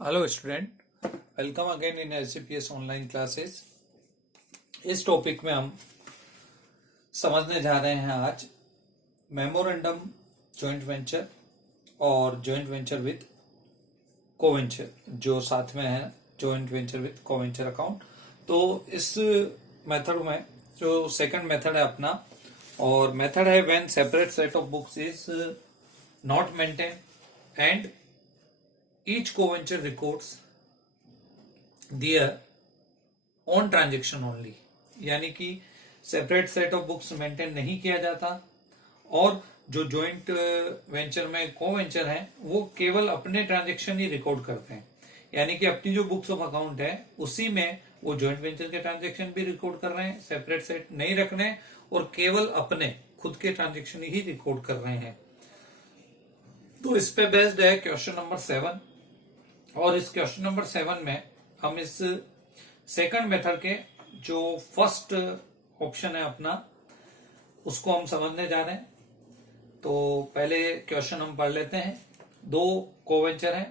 Hello student, welcome again in SGPS online classes. इस topic में हम समझने जा रहे हैं आज मेमोरेंडम जॉइंट वेंचर और जॉइंट वेंचर विद कोवेंचर, जो साथ में है joint venture with coventure account. तो इस मेथड में जो सेकंड मेथड है अपना, और मेथड है when separate set of books is not maintain and each coventure records their on transaction only, यानी कि separate set of books maintain नहीं किया जाता और जो जॉइंट वेंचर में को वेंचर है वो केवल अपने ट्रांजेक्शन ही रिकॉर्ड करते हैं। यानी कि अपनी जो बुक्स ऑफ अकाउंट है उसी में वो जॉइंट वेंचर के ट्रांजेक्शन भी रिकॉर्ड कर रहे हैं, सेपरेट सेट नहीं रख रहे हैं और केवल अपने खुद के ट्रांजेक्शन ही रिकॉर्ड कर रहे हैं। तो इस पे बेस्ड है क्वेश्चन नंबर 7, और इस क्वेश्चन नंबर 7 में हम इस सेकंड मेथड के जो फर्स्ट ऑप्शन है अपना उसको हम समझने जा रहे हैं। तो पहले क्वेश्चन हम पढ़ लेते हैं। दो कोवेंचर हैं,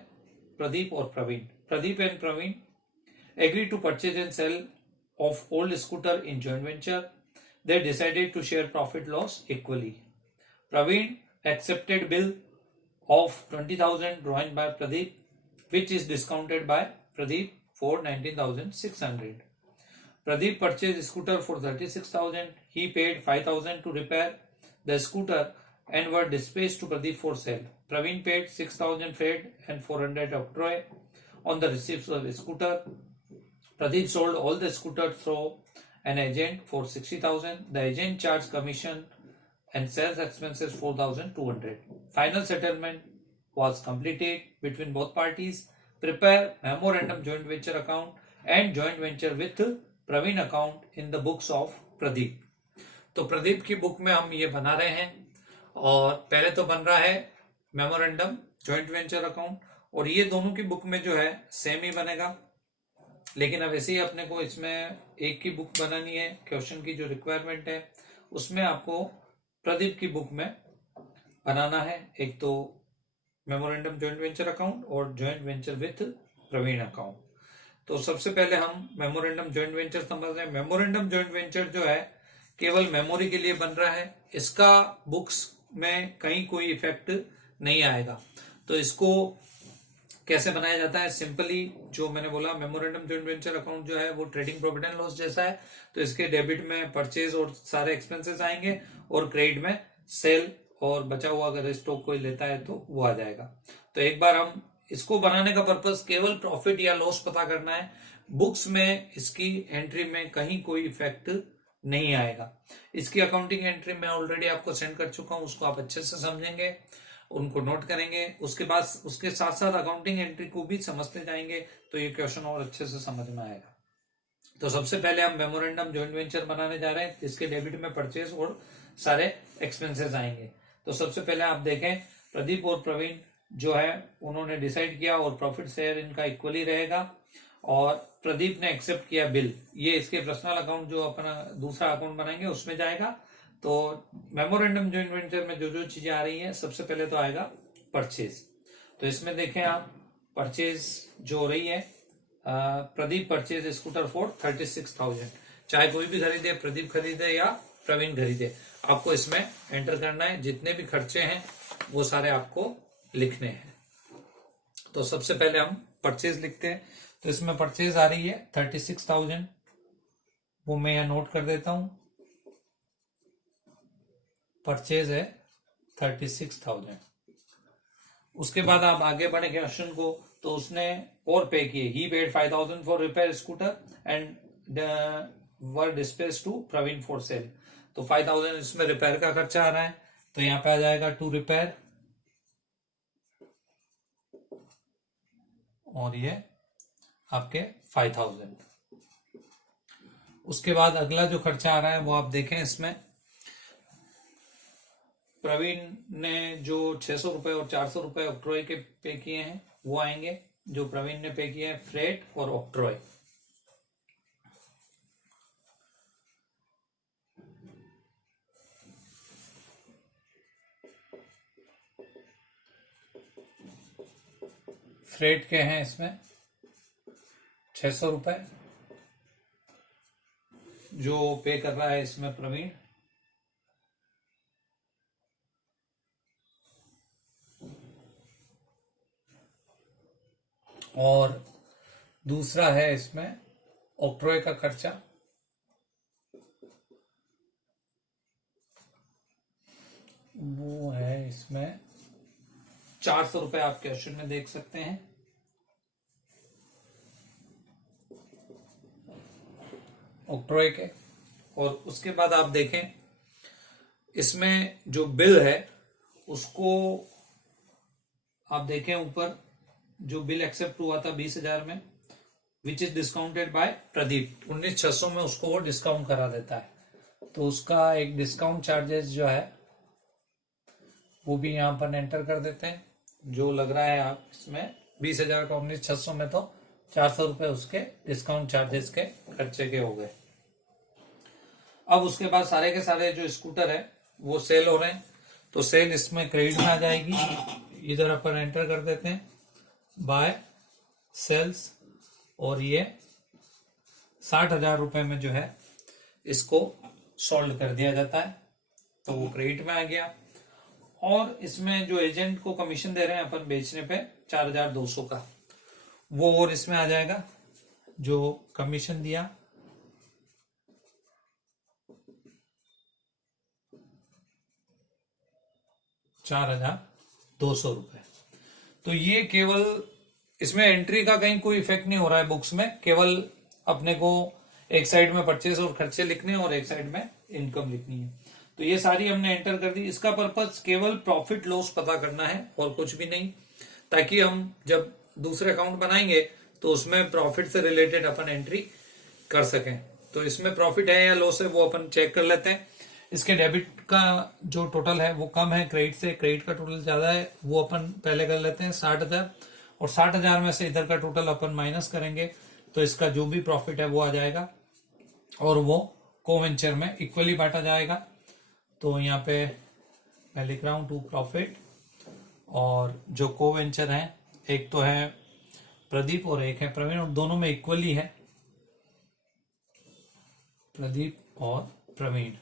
प्रदीप और Praveen. Pradeep and Praveen agree to purchase and sale of old scooter in joint venture. They decided to share profit loss equally. Praveen accepted bill of 20,000 drawn by Pradeep, which is discounted by Pradeep for 19,600. Pradeep purchased scooter for 36,000. He paid 5,000 to repair the scooter and were dispatched to Pradeep for sale. Praveen paid 6,000 freight and 400 octroi on the receipt of the scooter. Pradeep sold all the scooters through an agent for 60,000. The agent charged commission and sales expenses 4,200. Final settlement was completed between both parties. Prepare memorandum joint venture account and joint venture with Praveen account in the books of Pradeep. तो प्रदीप की book में हम ये बना रहे हैं, और पहले तो बन रहा है मेमोरेंडम जॉइंट वेंचर अकाउंट, और ये दोनों की बुक में जो है सेम ही बनेगा। लेकिन अब ऐसे ही अपने को इसमें एक की बुक बनानी है। क्वेश्चन की जो रिक्वायरमेंट है उसमें आपको प्रदीप की बुक में बनाना है, एक तो मेमोरेंडम जॉइंट वेंचर अकाउंट और joint venture with Praveen account. तो सबसे पहले हम मेमोरेंडम जॉइंट वेंचर समझ रहे हैं। मेमोरेंडम जॉइंट वेंचर जो है केवल मेमोरी के लिए बन रहा है, इसका बुक्स में कहीं कोई इफेक्ट नहीं आएगा। तो इसको कैसे बनाया जाता है? सिंपली जो मैंने बोला, मेमोरेंडम जॉइंट वेंचर अकाउंट जो है वो ट्रेडिंग प्रॉफिट एंड लॉस जैसा है। तो इसके डेबिट में परचेज और सारे एक्सपेंसेस आएंगे और क्रेडिट में सेल और बचा हुआ अगर स्टॉक कोई लेता है तो वो आ जाएगा। तो एक बार हम इसको बनाने का पर्पस केवल प्रॉफिट या लॉस पता करना है। बुक्स में इसकी एंट्री में कहीं कोई इफेक्ट नहीं आएगा। इसकी अकाउंटिंग एंट्री मैं ऑलरेडी आपको सेंड कर चुका हूं, उसको आप अच्छे से समझेंगे, उनको नोट करेंगे, उसके बाद उसके साथ साथ अकाउंटिंग एंट्री को भी समझते जाएंगे तो ये क्वेश्चन और अच्छे से समझ में आएगा। तो सबसे पहले हम मेमोरेंडम जॉइंट वेंचर बनाने जा रहे हैं। इसके डेबिट में परचेज और सारे एक्सपेंसेस आएंगे। तो सबसे पहले आप देखें, प्रदीप और प्रवीण जो है उन्होंने डिसाइड किया और प्रॉफिट शेयर इनका इक्वली रहेगा, और प्रदीप ने एक्सेप्ट किया बिल। ये इसके पर्सनल अकाउंट जो अपना दूसरा अकाउंट बनाएंगे उसमें जाएगा। तो मेमोरेंडम जॉइंट वेंचर में जो जो चीजें आ रही हैं, सबसे पहले तो आएगा परचेज। तो इसमें देखें आप, परचेज जो हो रही है, प्रदीप परचेज स्कूटर फॉर 36,000। चाहे कोई भी खरीदे, प्रदीप खरीदे या प्रवीण खरीदे, आपको इसमें एंटर करना है। जितने भी खर्चे हैं वो सारे आपको लिखने हैं। तो सबसे पहले हम परचेज लिखते हैं। तो इसमें परचेज आ रही है 36,000, वो मैं यहां नोट कर देता हूं। परचेज है 36,000। उसके बाद आप आगे बढ़े क्वेश्चन को, तो उसने और पे किए। He paid 5,000 for repair scooter and were dispatch to Praveen for sale. तो 5,000 इसमें रिपेयर का खर्चा आ रहा है, तो यहां पे आ जाएगा टू रिपेयर, और ये आपके 5,000। उसके बाद अगला जो खर्चा आ रहा है वो आप देखें, इसमें प्रवीण ने जो 600 रुपए और 400 रुपए ऑक्ट्रॉय के पे किए हैं वो आएंगे, जो प्रवीण ने पे किए हैं फ्रेट और ऑक्ट्रॉय। फ्रेट के हैं इसमें 600 रुपए जो पे कर रहा है इसमें प्रवीण। और दूसरा है इसमें ऑक्ट्रॉय का खर्चा, वो है इसमें 400 रुपए, आप क्वेश्चन में देख सकते हैं। ऑक्ट्रॉय के। और उसके बाद आप देखें इसमें जो बिल है उसको आप देखें, ऊपर जो बिल एक्सेप्ट हुआ था 20,000 में, which is discounted by Pradeep, 19,600 में उसको वो डिस्काउंट करा देता है। तो उसका एक डिस्काउंट चार्जेस जो है वो भी यहां पर एंटर कर देते हैं, जो लग रहा है आप इसमें 20,000 का 19,600 में, तो 400 रुपए उसके डिस्काउंट चार्जेस के खर्चे के हो गए। अब उसके बाद सारे के सारे जो स्कूटर है वो सेल हो रहे हैं, तो सेल इसमें क्रेडिट में आ जाएगी। इधर अपन एंटर कर देते हैं बाय सेल्स, और ये 60,000 रुपए में जो है इसको सोल्ड कर दिया जाता है, तो वो क्रेडिट में आ गया। और इसमें जो एजेंट को कमीशन दे रहे हैं अपन बेचने पे 4,200 का, वो और इसमें आ जाएगा, जो कमीशन दिया 4,200 रुपए। तो ये केवल इसमें एंट्री का कहीं कोई इफेक्ट नहीं हो रहा है बुक्स में, केवल अपने को एक साइड में परचेज और खर्चे लिखने और एक साइड में इनकम लिखनी है। तो ये सारी हमने एंटर कर दी। इसका पर्पस केवल प्रॉफिट लॉस पता करना है और कुछ भी नहीं, ताकि हम जब दूसरे अकाउंट बनाएंगे तो उसमें प्रॉफिट से रिलेटेड अपन एंट्री कर सकें। तो इसमें प्रॉफिट है या लॉस है वो अपन चेक कर लेते हैं। इसके डेबिट का जो टोटल है वो कम है क्रेडिट से, क्रेडिट का टोटल ज्यादा है, वो अपन पहले कर लेते हैं 60,000, और 60,000 में से इधर का टोटल अपन माइनस करेंगे तो इसका जो भी प्रॉफिट है वो आ जाएगा, और वो कोवेंचर में इक्वली बांटा जाएगा। तो यहाँ पे मैं लिख रहा हूं टू प्रॉफिट, और जो कोवेंचर है एक तो है प्रदीप और एक है प्रवीण, और दोनों में इक्वली है, प्रदीप और प्रवीण।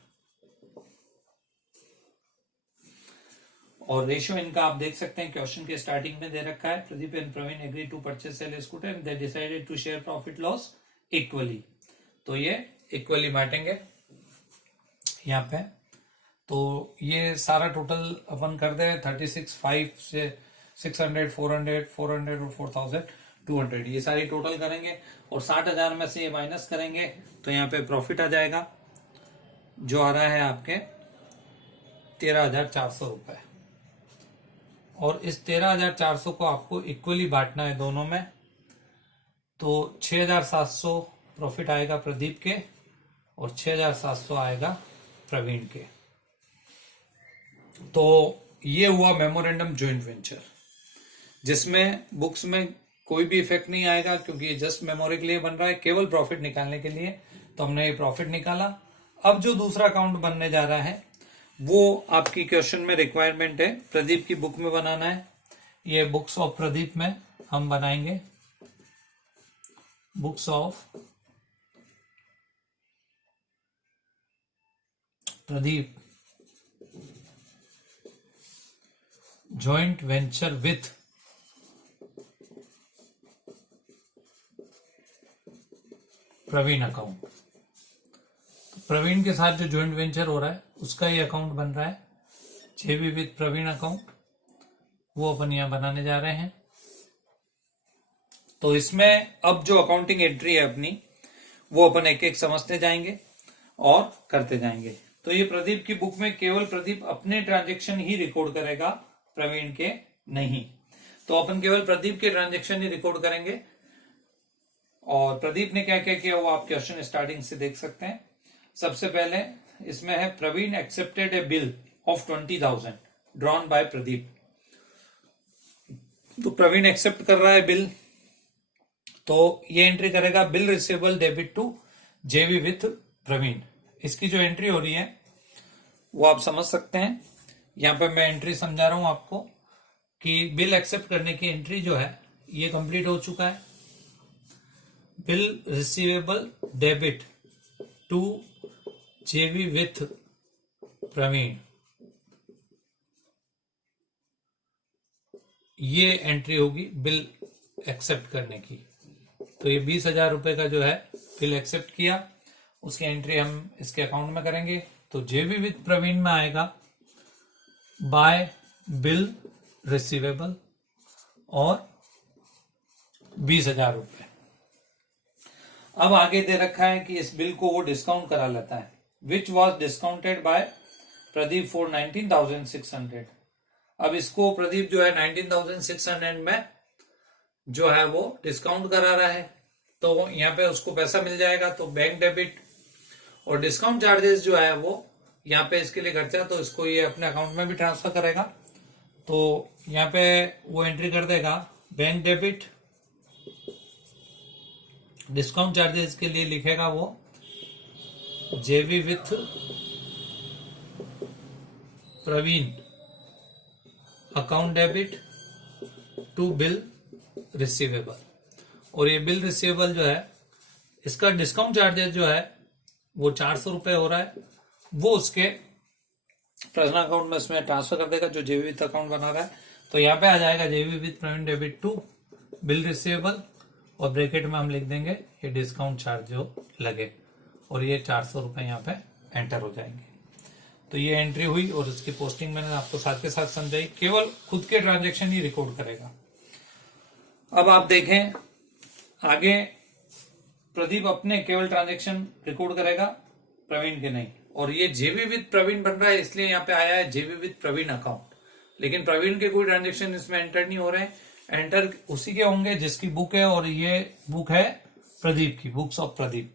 और रेशियो इनका आप देख सकते हैं, क्वेश्चन के स्टार्टिंग में दे रखा है, Pradeep and Praveen agree to purchase sale scooter and they decided to share profit loss equally. तो ये इक्वली बांटेंगे यहाँ पे। तो ये सारा टोटल अपन कर दे 36,500 से 600, 400, 400 और 4,200, ये सारी टोटल करेंगे और 60,000 में से ये माइनस करेंगे तो यहाँ पे प्रॉफिट आ जाएगा, जो आ रहा है आपके 13,400 रुपए। और इस 13,400 को आपको इक्वली बांटना है दोनों में, तो 6,700 प्रॉफिट आएगा प्रदीप के और 6,700 आएगा प्रवीण के। तो ये हुआ मेमोरेंडम जॉइंट वेंचर, जिसमें बुक्स में कोई भी इफेक्ट नहीं आएगा, क्योंकि ये जस्ट मेमोरी के लिए बन रहा है, केवल प्रॉफिट निकालने के लिए। तो हमने ये प्रॉफिट निकाला। अब जो दूसरा अकाउंट बनने जा रहा है वो आपकी क्वेश्चन में रिक्वायरमेंट है प्रदीप की बुक में बनाना है। ये बुक्स ऑफ प्रदीप में हम बनाएंगे, books of Pradeep joint venture with Praveen account. तो प्रवीण के साथ जो जॉइंट वेंचर हो रहा है उसका ये अकाउंट बन रहा है, जेबी विथ प्रवीण अकाउंट, वो अपन यहां बनाने जा रहे हैं। तो इसमें अब जो अकाउंटिंग एंट्री है अपनी, वो अपन एक एक समझते जाएंगे और करते जाएंगे। तो ये प्रदीप की बुक में केवल प्रदीप अपने ट्रांजेक्शन ही रिकॉर्ड करेगा, प्रवीण के नहीं। तो अपन केवल प्रदीप के ट्रांजेक्शन ही रिकॉर्ड करेंगे। और प्रदीप ने क्या क्या किया वो आप क्वेश्चन स्टार्टिंग से देख सकते हैं। सबसे पहले इसमें है Praveen accepted a bill of 20,000 drawn by Pradeep. तो प्रवीण एक्सेप्ट कर रहा है बिल, तो ये एंट्री करेगा bill receivable debit to JV with Praveen. इसकी जो एंट्री हो रही है वो आप समझ सकते हैं। यहां पर मैं एंट्री समझा रहा हूं आपको कि बिल एक्सेप्ट करने की एंट्री जो है ये कंप्लीट हो चुका है। Bill receivable debit to JV with Praveen, ये एंट्री होगी बिल एक्सेप्ट करने की। तो ये 20,000 रुपए का जो है बिल एक्सेप्ट किया, उसकी एंट्री हम इसके अकाउंट में करेंगे। तो जेवी विथ प्रवीण में आएगा बाय बिल रिसीवेबल और 20,000 रुपए। अब आगे दे रखा है कि इस बिल को वो डिस्काउंट करा लेता है, which was discounted by Pradeep for 19,600। अब इसको प्रदीप जो है 19,600 में जो है वो डिस्काउंट करा रहा है, तो यहाँ पे उसको पैसा मिल जाएगा। तो बैंक डेबिट और डिस्काउंट चार्जेस जो है वो यहाँ पे इसके लिए खर्चा, तो इसको ये अपने अकाउंट में भी ट्रांसफर करेगा। तो यहाँ पे वो एंट्री कर देगा बैंक डेबिट, डिस्काउंट चार्जेस के लिए लिखेगा वो JV with Praveen account debit to bill receivable. और ये बिल रिसीवेबल जो है इसका डिस्काउंट चार्जेस जो है वो 400 रुपए हो रहा है, वो उसके प्रेजेंट अकाउंट में इसमें ट्रांसफर कर देगा जो जेवी विथ अकाउंट बना रहा है। तो यहाँ पे आ जाएगा JV with Praveen debit to bill receivable, और ब्रैकेट में हम लिख देंगे ये डिस्काउंट चार्ज जो लगे, और ये 400 रुपए यहाँ पे एंटर हो जाएंगे। तो ये एंट्री हुई और इसकी पोस्टिंग मैंने आपको साथ के साथ समझाई, केवल खुद के ट्रांजेक्शन ही रिकॉर्ड करेगा। अब आप देखें आगे, प्रदीप अपने केवल ट्रांजेक्शन रिकॉर्ड करेगा, प्रवीण के नहीं। और ये जेवी विथ प्रवीण बन रहा है, इसलिए यहाँ पे आया है जेवी विथ प्रवीण अकाउंट, लेकिन प्रवीण के कोई ट्रांजेक्शन इसमें एंटर नहीं हो रहे हैं। एंटर उसी के होंगे जिसकी बुक है, और ये बुक है प्रदीप की, बुक्स ऑफ प्रदीप।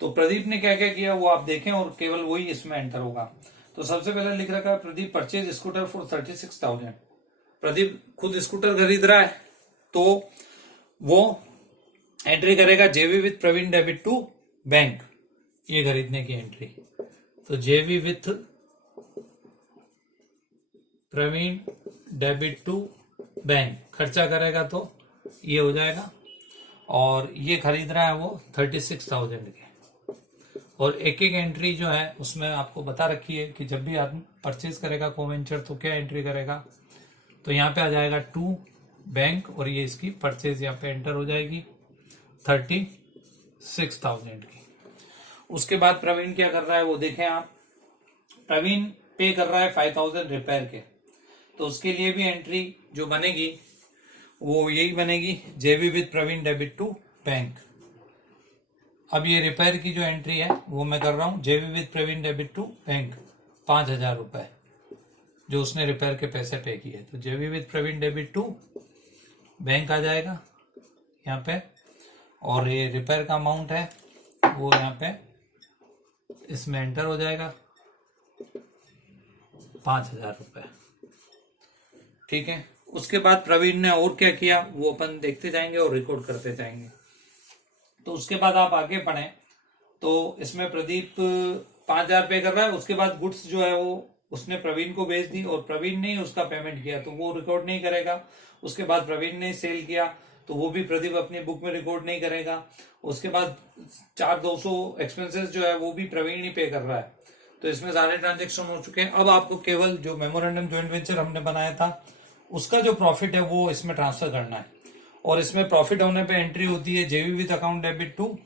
तो प्रदीप ने क्या क्या किया वो आप देखें, और केवल वही इसमें एंटर होगा। तो सबसे पहले लिख रखा है Pradeep purchase scooter for 36,000। Pradeep खुद स्कूटर खरीद रहा है, तो वो एंट्री करेगा JV with Praveen debit to bank, ये खरीदने की एंट्री। तो JV with Praveen debit to bank खर्चा करेगा तो ये हो जाएगा, और ये खरीद रहा है वो 36,000 के। और एक एक एंट्री जो है उसमें आपको बता रखी है कि जब भी आदमी परचेज करेगा कोवेंचर तो क्या एंट्री करेगा। तो यहाँ पे आ जाएगा टू बैंक, और ये इसकी परचेज यहाँ पे एंटर हो जाएगी 36,000 की। उसके बाद प्रवीण क्या कर रहा है वो देखें आप। प्रवीण पे कर रहा है 5,000 रिपेयर के, तो उसके लिए भी एंट्री जो बनेगी वो यही बनेगी, JV with Praveen debit to bank. अब ये रिपेयर की जो एंट्री है वो मैं कर रहा हूं, JV with Praveen debit to bank 5,000 रुपए जो उसने रिपेयर के पैसे पे किए। तो JV with Praveen debit to bank आ जाएगा यहाँ पे, और ये रिपेयर का अमाउंट है वो यहाँ पे इसमें एंटर हो जाएगा 5,000 रुपए। ठीक है, उसके बाद प्रवीण ने और क्या किया वो अपन देखते जाएंगे और रिकॉर्ड करते जाएंगे। तो उसके बाद आप आगे पढ़ें तो इसमें प्रदीप 5,000 पे कर रहा है। उसके बाद गुड्स जो है वो उसने प्रवीण को भेज दी, और प्रवीण ने उसका पेमेंट किया तो वो रिकॉर्ड नहीं करेगा। उसके बाद प्रवीण ने सेल किया तो वो भी प्रदीप अपनी बुक में रिकॉर्ड नहीं करेगा। उसके बाद 4,200 एक्सपेंसेस जो है वो भी प्रवीण ही पे कर रहा है। तो इसमें सारे ट्रांजेक्शन हो चुके हैं। अब आपको केवल जो मेमोरेंडम जॉइंट वेंचर हमने बनाया था उसका जो प्रॉफिट है वो इसमें ट्रांसफर करना है, और इसमें प्रॉफिट होने पे एंट्री होती है जेवी with account debit to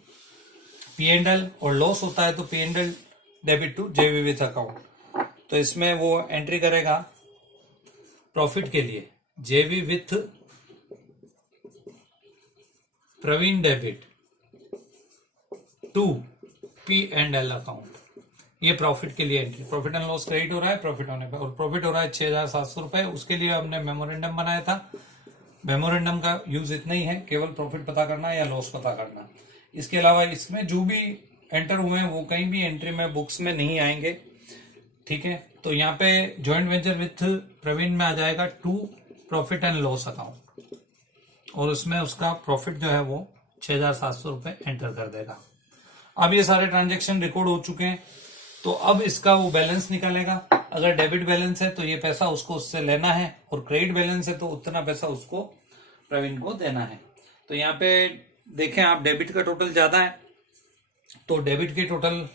P&L, और लॉस होता है तो P&L debit to JV with account. तो इसमें वो एंट्री करेगा प्रॉफिट के लिए JV with Praveen debit to P&L account. ये प्रॉफिट के लिए entry, profit and loss credit हो रहा है प्रॉफिट होने पे, और प्रॉफिट हो रहा है 6,700 रुपए। उसके लिए हमने मेमोरेंडम बनाया था। मेमोरेंडम का यूज इतना ही है, केवल प्रॉफिट पता करना या लॉस पता करना। इसके अलावा इसमें जो भी एंटर हुए हैं वो कहीं भी एंट्री में बुक्स में नहीं आएंगे। ठीक है, तो यहाँ पे जॉइंट वेंचर विथ प्रवीण में आ जाएगा to profit and loss account, और उसमें उसका प्रॉफिट जो है वो 6,700 रुपए एंटर कर देगा। अब ये सारे ट्रांजेक्शन रिकॉर्ड हो चुके हैं, तो अब इसका वो बैलेंस निकलेगा। अगर डेबिट बैलेंस है तो ये पैसा उसको उससे लेना है, और क्रेडिट बैलेंस है तो उतना पैसा उसको प्रवीण को देना है। तो यहाँ पे देखें आप, डेबिट का टोटल ज्यादा है तो डेबिट के टोटल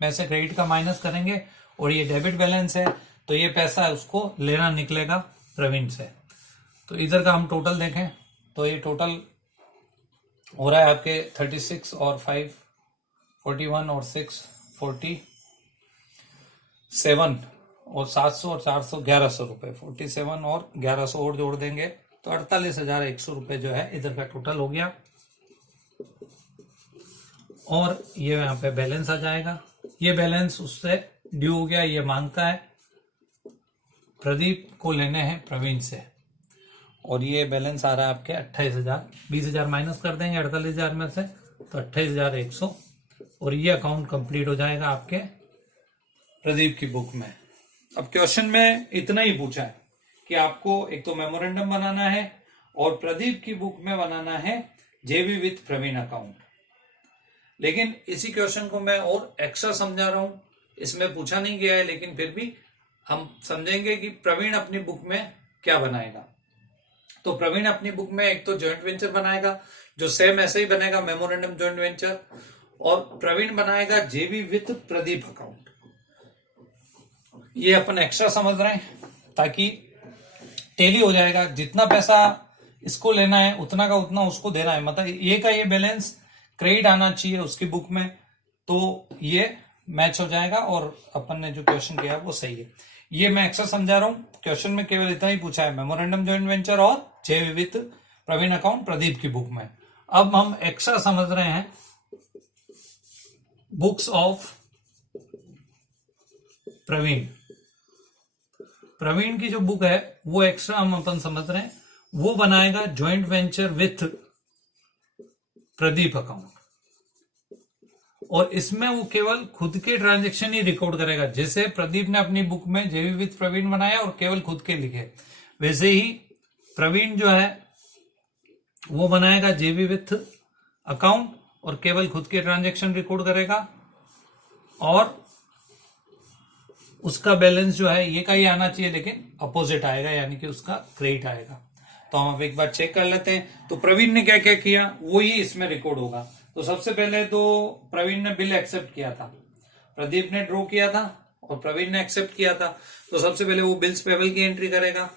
में से क्रेडिट का माइनस करेंगे, और ये डेबिट बैलेंस है तो ये पैसा है उसको लेना निकलेगा प्रवीण से। तो इधर का हम टोटल देखें तो ये टोटल हो रहा है आपके 36 और 5 41 और 6 47 और 700 और 400 1100 रुपए, 47 और 1100 और जोड़ देंगे तो 48,100 रुपए जो है इधर का टोटल हो गया। और ये यहाँ पे बैलेंस आ जाएगा, ये बैलेंस उससे ड्यू हो गया, ये मांगता है प्रदीप को लेने हैं प्रवीण से, और ये बैलेंस आ रहा है आपके 28,000। 20,000 माइनस कर देंगे 48,000 में से तो 28,100, और ये अकाउंट कंप्लीट हो जाएगा आपके प्रदीप की बुक में। अब क्वेश्चन में इतना ही पूछा है कि आपको एक तो मेमोरेंडम बनाना है और प्रदीप की बुक में बनाना है जेवी विथ प्रवीण अकाउंट। लेकिन इसी क्वेश्चन को मैं और एक्स्ट्रा समझा रहा हूं, इसमें पूछा नहीं गया है लेकिन फिर भी हम समझेंगे कि प्रवीण अपनी बुक में क्या बनाएगा। तो प्रवीण अपनी बुक में एक तो जॉइंट वेंचर बनाएगा जो सेम ऐसे ही बनेगा मेमोरेंडम जॉइंट वेंचर, और प्रवीण बनाएगा जेवी विथ प्रदीप अकाउंट। ये अपन एक्स्ट्रा समझ रहे हैं ताकि टेली हो जाएगा, जितना पैसा इसको लेना है उतना का उतना उसको देना है, मतलब ये का ये बैलेंस क्रेडिट आना चाहिए उसकी बुक में, तो ये मैच हो जाएगा और अपन ने जो क्वेश्चन किया वो सही है। ये मैं एक्स्ट्रा समझा रहा हूं, क्वेश्चन में केवल इतना ही पूछा है मेमोरेंडम जॉइंट वेंचर और जेवी विथ प्रवीण अकाउंट प्रदीप की बुक में। अब हम एक्स्ट्रा समझ रहे हैं बुक्स ऑफ प्रवीण। प्रवीण की जो बुक है वो एक्स्ट्रा हम अपन समझ रहे हैं, वो बनाएगा joint venture with Pradeep account, और इसमें वो केवल खुद के ट्रांजैक्शन ही रिकॉर्ड करेगा। जैसे प्रदीप ने अपनी बुक में जेवी विथ प्रवीण बनाया और केवल खुद के लिखे, वैसे ही प्रवीण जो है वो बनाएगा जेवी विथ अकाउंट और केवल खुद के ट्रांजैक्शन रिकॉर्ड करेगा, और उसका बैलेंस जो है ये का ही आना चाहिए लेकिन अपोजिट आएगा, यानी कि उसका क्रेडिट आएगा। तो हम अब एक बार चेक कर लेते हैं। तो प्रवीण ने क्या क्या किया वो ही इसमें रिकॉर्ड होगा। तो सबसे पहले तो प्रवीण ने बिल एक्सेप्ट किया था, प्रदीप ने ड्रॉ किया था और प्रवीण ने एक्सेप्ट किया था। तो सबसे पहले वो बिल्स पेबल की एंट्री करेगा,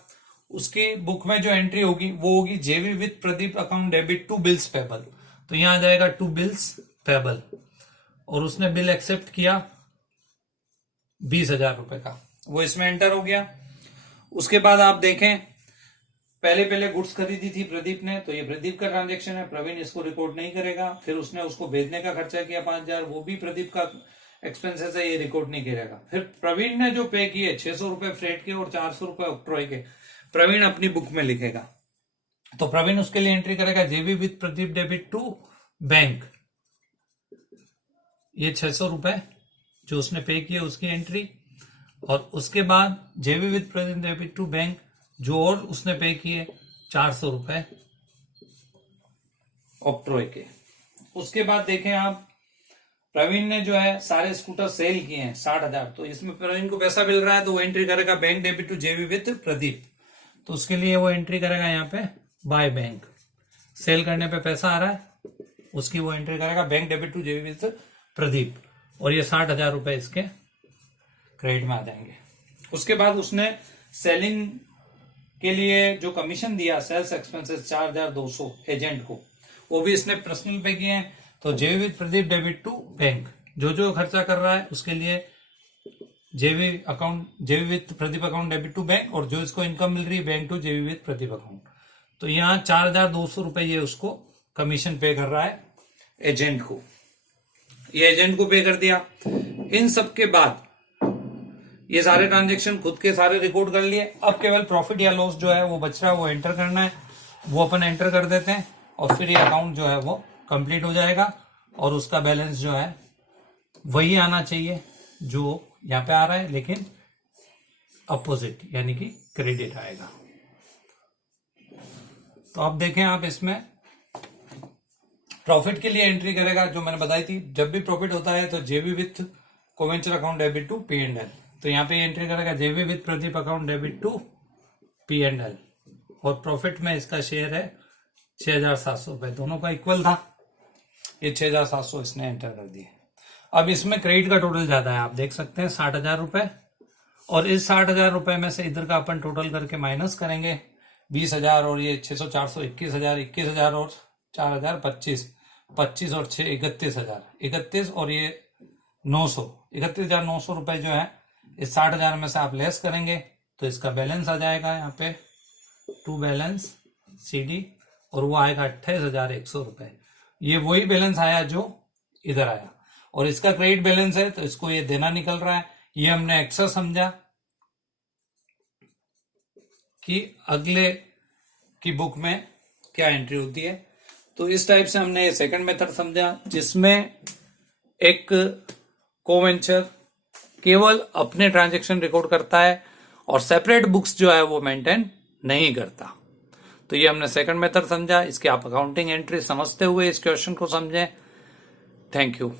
उसकी बुक में जो एंट्री होगी वो होगी JV with Pradeep account debit to bills payable. तो यहां आ जाएगा टू बिल्स पेबल, और उसने बिल एक्सेप्ट किया 20,000 रुपए का, वो इसमें एंटर हो गया। उसके बाद आप देखें पहले गुड्स खरीदी थी प्रदीप ने, तो ये प्रदीप का ट्रांजैक्शन है, प्रवीण इसको रिकॉर्ड नहीं करेगा। फिर उसने उसको भेजने का खर्चा किया 5,000, वो भी प्रदीप का एक्सपेंसेस है, ये रिकॉर्ड नहीं करेगा। फिर प्रवीण ने जो पे किए 600 रुपए फ्रेट के और 400 रुपए ऑक्ट्रॉय के, प्रवीण अपनी बुक में लिखेगा। तो प्रवीण उसके लिए एंट्री करेगा JV with Pradeep debit to bank, ये 600 रुपए जो उसने पे किए उसकी एंट्री, और उसके बाद JV with Pradeep debit to bank जो और उसने पे किए 400 रुपए ऑक्ट्रॉय के। उसके बाद देखें आप, प्रवीण ने जो है सारे स्कूटर सेल किए हैं 60,000, तो इसमें प्रवीण को पैसा मिल रहा है तो वो एंट्री करेगा bank debit to JV with Pradeep. तो उसके लिए वो एंट्री करेगा यहाँ पे बाय बैंक, सेल करने पे पैसा आ रहा है उसकी वो एंट्री करेगा bank debit to JV with Pradeep, और ये 60,000 रुपए इसके क्रेडिट में आ जाएंगे। उसके बाद उसने सेलिंग के लिए जो कमीशन दिया सेल्स एक्सपेंसेस 4,200 एजेंट को, वो भी इसने पर्सनल पे किए हैं। तो JV with Pradeep debit to bank, जो जो खर्चा कर रहा है उसके लिए JV with Pradeep account debit to bank, और जो इसको इनकम मिल रही है bank to JV with Pradeep account. तो यहाँ 4,200 रुपए ये उसको कमीशन पे कर रहा है एजेंट को, ये एजेंट को पे कर दिया। इन सब के बाद ये सारे ट्रांजेक्शन खुद के सारे रिकॉर्ड कर लिए। अब केवल प्रॉफिट या लॉस जो है वो बच रहा है वो एंटर करना है, वो अपन एंटर कर देते हैं, और फिर ये अकाउंट जो है वो कंप्लीट हो जाएगा, और उसका बैलेंस जो है वही आना चाहिए जो यहाँ पे आ रहा है, लेकिन अपोजिट यानी कि क्रेडिट आएगा। तो अब देखें आप, इसमें प्रॉफिट के लिए एंट्री करेगा जो मैंने बताई थी, जब भी प्रॉफिट होता है तो JV with coventure account debit to P&L। तो यहाँ पे एंट्री करेगा JV with Pradeep account debit to P&L, और प्रॉफिट में इसका शेयर है 6,700 रुपए, दोनों का इक्वल था। ये 6,700 इसने एंटर कर दिए। अब इसमें क्रेडिट का टोटल ज्यादा है, आप देख सकते हैं 60,000 रुपए, और इस 60,000 रुपए में से इधर का अपन टोटल करके माइनस करेंगे 20,000 और ये 600 400 21,000, 21,000 और 4,000 25, 25 और 6 31,000, 31 और ये 900, 31,900 रुपए जो है इस 60,000 में से आप लेस करेंगे तो इसका बैलेंस आ जाएगा यहाँ पे टू बैलेंस CD, और वो आएगा 28,100 रुपए। ये वही बैलेंस आया जो इधर आया, और इसका क्रेडिट बैलेंस है तो इसको ये देना निकल रहा है। ये हमने एक्स्ट्रा समझा कि अगले की बुक में क्या एंट्री होती है। तो इस टाइप से हमने सेकंड मेथड समझा, जिसमें एक कोवेंचर केवल अपने ट्रांजैक्शन रिकॉर्ड करता है और सेपरेट बुक्स जो है वो मेंटेन नहीं करता। तो ये हमने सेकंड मेथड समझा। इसके आप अकाउंटिंग एंट्री समझते हुए इस क्वेश्चन को समझें। Thank you.